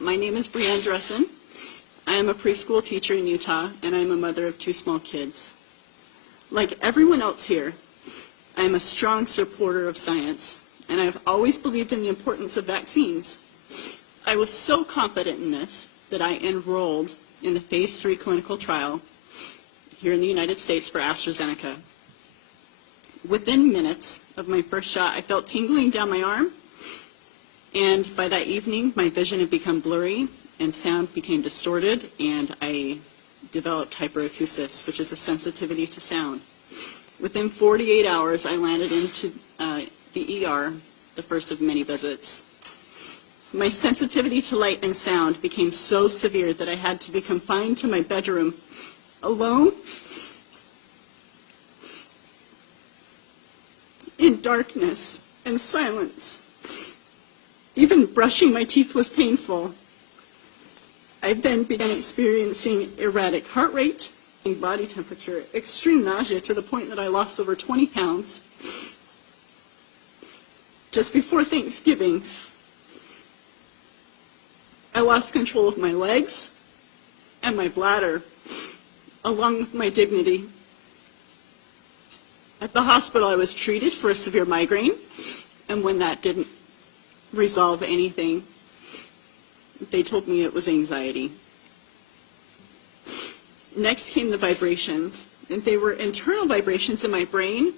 My name is Brianne Dressen. I am a preschool teacher in Utah, and I am a mother of 2 small kids. Like everyone else here, I am a strong supporter of science, and I have always believed in the importance of vaccines. I was so confident in this that I enrolled in the phase 3 clinical trial here in the United States for Astrazeneca. Within minutes of my first shot, I felt tingling down my arm, and by that evening, my vision had become blurry, and sound became distorted, and I developed hyperacusis, which is a sensitivity to sound. Within 48 hours, I landed into the ER, the first of many visits. My sensitivity to light and sound became so severe that I had to be confined to my bedroom alone, in darkness and silence. Even brushing my teeth was painful. I then began experiencing erratic heart rate, body temperature, extreme nausea to the point that I lost over 20 pounds. Just before Thanksgiving, I lost control of my legs and my bladder, along with my dignity. At the hospital, I was treated for a severe migraine, and when that didn't resolve anything, they told me it was anxiety. Next came the vibrations, and they were internal vibrations in my brain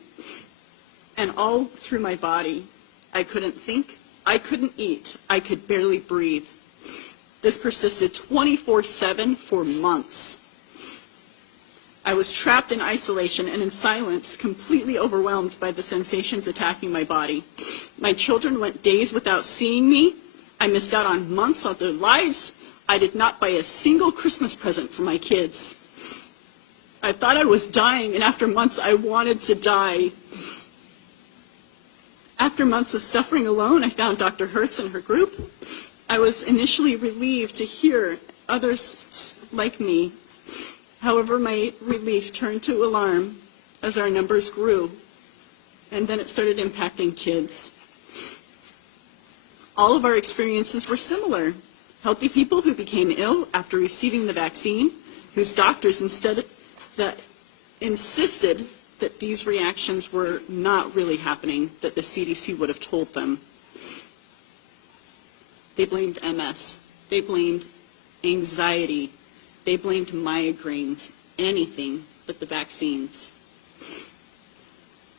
and all through my body. I couldn't think, I couldn't eat, I could barely breathe. This persisted 24/7 for months. I was trapped in isolation and in silence, completely overwhelmed by the sensations attacking my body. My children went days without seeing me. I missed out on months of their lives. I did not buy a single Christmas present for my kids. I thought I was dying, and after months I wanted to die. After months of suffering alone, I found Dr. Hertz and her group. I was initially relieved to hear others like me. However, my relief turned to alarm as our numbers grew, and then it started impacting kids. All of our experiences were similar. Healthy people who became ill after receiving the vaccine, whose doctors insisted that these reactions were not really happening, that the CDC would have told them. They blamed MS. They blamed anxiety. They blamed migraines, anything but the vaccines.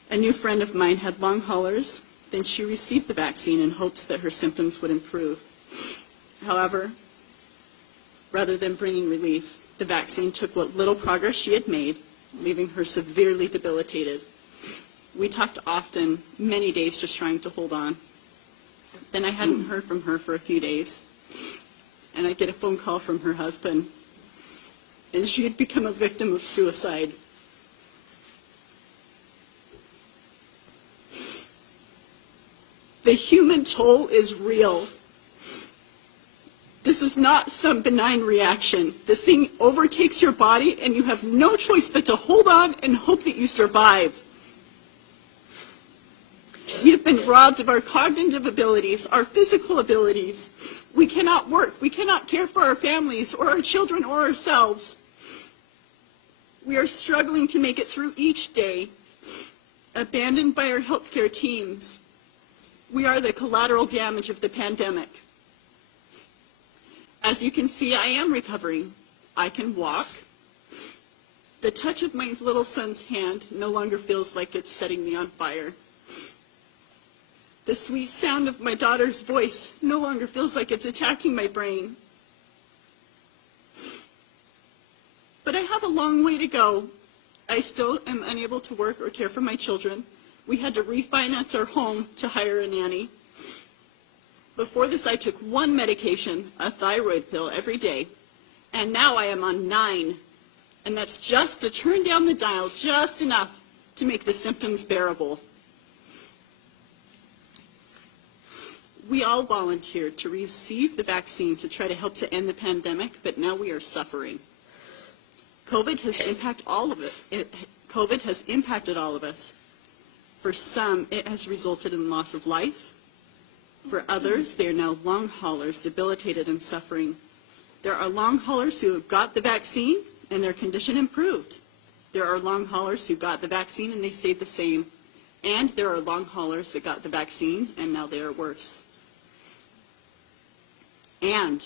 A new friend of mine had long haulers. Then she received the vaccine in hopes that her symptoms would improve. However, rather than bringing relief, the vaccine took what little progress she had made, leaving her severely debilitated. We talked often, many days just trying to hold on. Then I hadn't heard from her for a few days, and I get a phone call from her husband, and she had become a victim of suicide. The human toll is real. This is not some benign reaction. This thing overtakes your body, and you have no choice but to hold on and hope that you survive. We have been robbed of our cognitive abilities, our physical abilities. We cannot work. We cannot care for our families or our children or ourselves. We are struggling to make it through each day, abandoned by our healthcare teams. We are the collateral damage of the pandemic. As you can see, I am recovering. I can walk. The touch of my little son's hand no longer feels like it's setting me on fire. The sweet sound of my daughter's voice no longer feels like it's attacking my brain. But I have a long way to go. I still am unable to work or care for my children. We had to refinance our home to hire a nanny. Before this, I took 1 medication, a thyroid pill, every day, and now I am on 9, and that's just to turn down the dial just enough to make the symptoms bearable. We all volunteered to receive the vaccine to try to help to end the pandemic, but now we are suffering. COVID has impacted all of it. COVID has impacted all of us. For some, it has resulted in loss of life. For others, they are now long haulers, debilitated and suffering. There are long haulers who have got the vaccine and their condition improved. There are long haulers who got the vaccine and they stayed the same. And there are long haulers that got the vaccine and now they are worse. And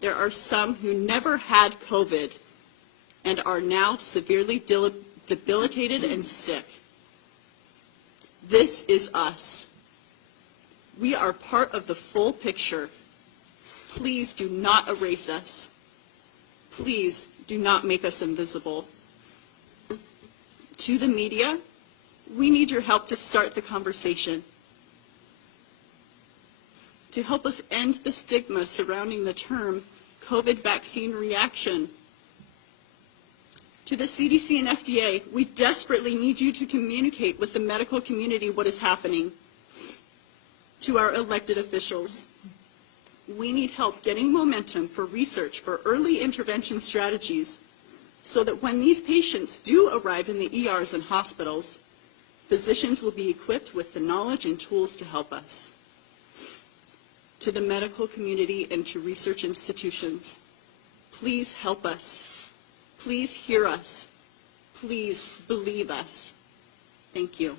there are some who never had COVID and are now severely debilitated and sick. This is us. We are part of the full picture. Please do not erase us. Please do not make us invisible. To the media, we need your help to start the conversation, to help us end the stigma surrounding the term COVID vaccine reaction. To the CDC and FDA, we desperately need you to communicate with the medical community what is happening. To our elected officials, we need help getting momentum for research for early intervention strategies so that when these patients do arrive in the ERs and hospitals, physicians will be equipped with the knowledge and tools to help us. To the medical community and to research institutions, please help us. Please hear us. Please believe us. Thank you.